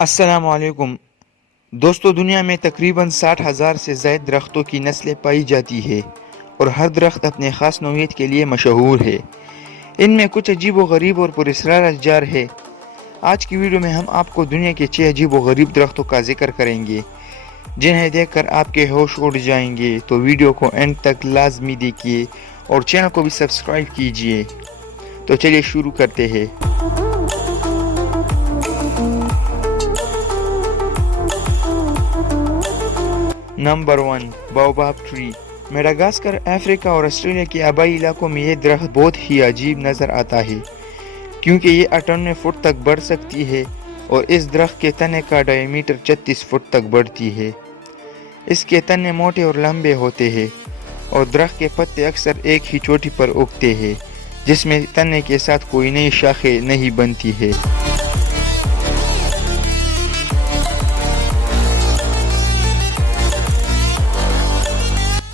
अस्सलाम वालेकुम दोस्तों, दुनिया में तकरीबन 60,000 से ज़ायद दरख्तों की नस्लें पाई जाती है और हर दरख्त अपने ख़ास नौइयत के लिए मशहूर है। इनमें कुछ अजीब व गरीब और पुरस्कार अशजार है। आज की वीडियो में हम आपको दुनिया के 6 अजीब व गरीब दरख्तों का जिक्र करेंगे जिन्हें देखकर आपके होश उड़ जाएंगे। तो वीडियो को एंड तक लाजमी देखिए और चैनल को भी सब्सक्राइब कीजिए। तो चलिए शुरू करते हैं। Number 1, baobab tree. Madagascar, Africa और ऑस्ट्रेलिया के आबाई इलाकों में यह दरख्त बहुत ही अजीब नज़र आता है क्योंकि ये 98 फुट तक बढ़ सकती है और इस दरख्त के तने का डायमीटर 36 फुट तक बढ़ती है। इसके तने मोटे और लंबे होते हैं और दरख्त के पत्ते अक्सर एक ही चोटी पर उगते हैं जिसमें तने के साथ कोई नई शाखें नहीं बनती है।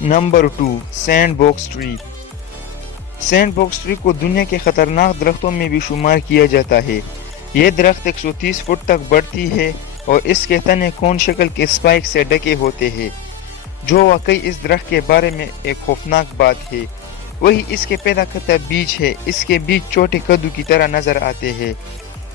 Number 2, sand box tree. Sand box tree को दुनिया के खतरनाक दरख्तों में भी शुमार किया जाता है। यह दरख्त 130 फुट तक बढ़ती है और इसके तने कोन शक्ल के स्पाइक से ढके होते हैं, जो वाकई इस दरख्त के बारे में एक खौफनाक बात है। वही इसके पैदा करता बीज है। इसके बीज छोटे कद्दू की तरह नजर आते हैं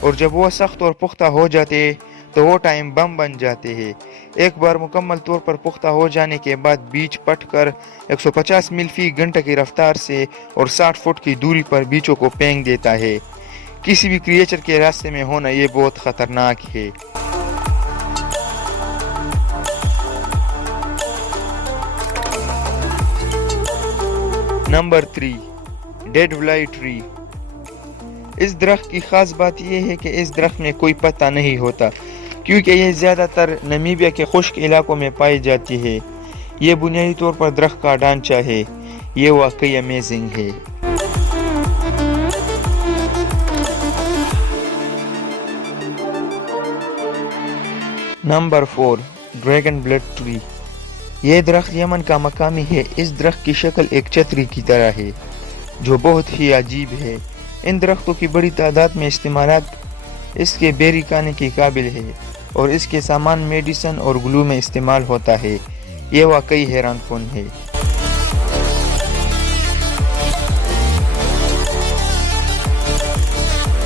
और जब वो सख्त और पुख्ता हो जाते हैं तो वो टाइम बम बन जाते हैं। एक बार मुकम्मल तौर पर पुख्ता हो जाने के बाद बीज पटकर 150 मील फी घंटे की रफ्तार से और 60 फुट की दूरी पर बीजों को फेंक देता है। किसी भी क्रिएचर के रास्ते में होना ये बहुत खतरनाक है। Number 3, dead fly tree. इस दरख्त की खास बात यह है कि इस दरख्त में कोई पत्ता नहीं होता क्योंकि यह ज़्यादातर नमीबिया के खुश्क इलाकों में पाई जाती है। यह बुनियादी तौर पर दरख्त का ढांचा है। यह वाकई अमेजिंग है। Number 4, dragon blood tree. यह दरख्त यमन का मकामी है। इस दरख्त की शक्ल एक छतरी की तरह है जो बहुत ही अजीब है। इन दरख्तों की बड़ी तादाद में इस्तेमालात इसके बेरी खाने के काबिल है और इसके सामान मेडिसन और ग्लू में इस्तेमाल होता है। यह वाकई हैरान कुन है।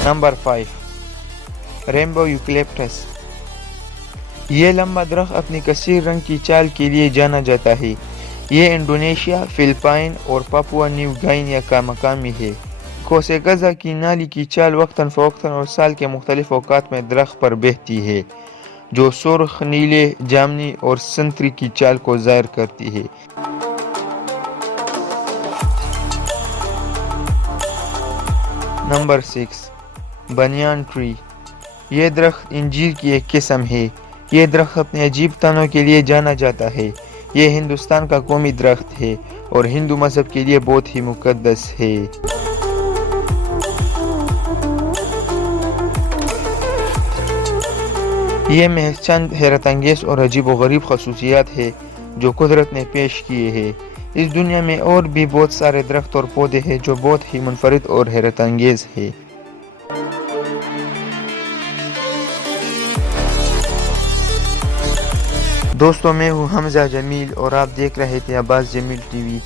Number 5, rainbow eucalyptus. यह लंबा दरख्त अपनी कसीर रंग की चाल के लिए जाना जाता है। यह इंडोनेशिया, फिलिपाइन और पापुआ न्यू गिनी का मकामी है। कोसे गजा की नाली की चाल वक्तन फ़वक्तन और साल के मुख्तलिफ औकात में दरख्त पर बहती है जो सुर्ख, नीले, जामनी और संतरी की चाल को ज़ाहिर करती है। Number 6, banyan tree. यह दरख्त इंजीर की एक किस्म है। यह दरख्त अपने अजीब तनों के लिए जाना जाता है। यह हिंदुस्तान का कौमी दरख्त है और हिंदू मज़हब के लिए बहुत ही मुक़द्दस है। ये महज चंद हैरत अंगेज और अजीब व गरीब खसूसियात है जो कुदरत ने पेश किए हैं। इस दुनिया में और भी बहुत सारे दरख्त और पौधे हैं जो बहुत ही मुनफरिद और हैरत अंगेज है। दोस्तों, मैं हूँ हमजा जमील और आप देख रहे थे अब्बास जमील टीवी।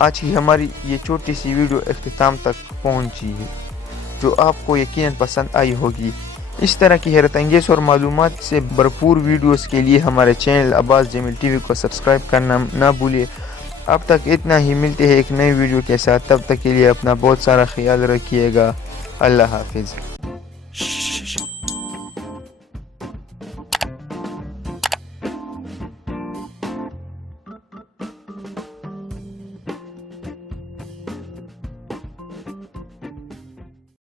आज की हमारी ये छोटी सी वीडियो इख्तिताम तक पहुँची है जो आपको यकीनन पसंद आई होगी। इस तरह की हैरत अंगेज और मालूमात से भरपूर वीडियोस के लिए हमारे चैनल अब्बास जमील टीवी को सब्सक्राइब करना ना भूलिए। अब तक इतना ही। मिलते हैं एक नई वीडियो के साथ। तब तक के लिए अपना बहुत सारा ख्याल रखिएगा। अल्लाह हाफिज़।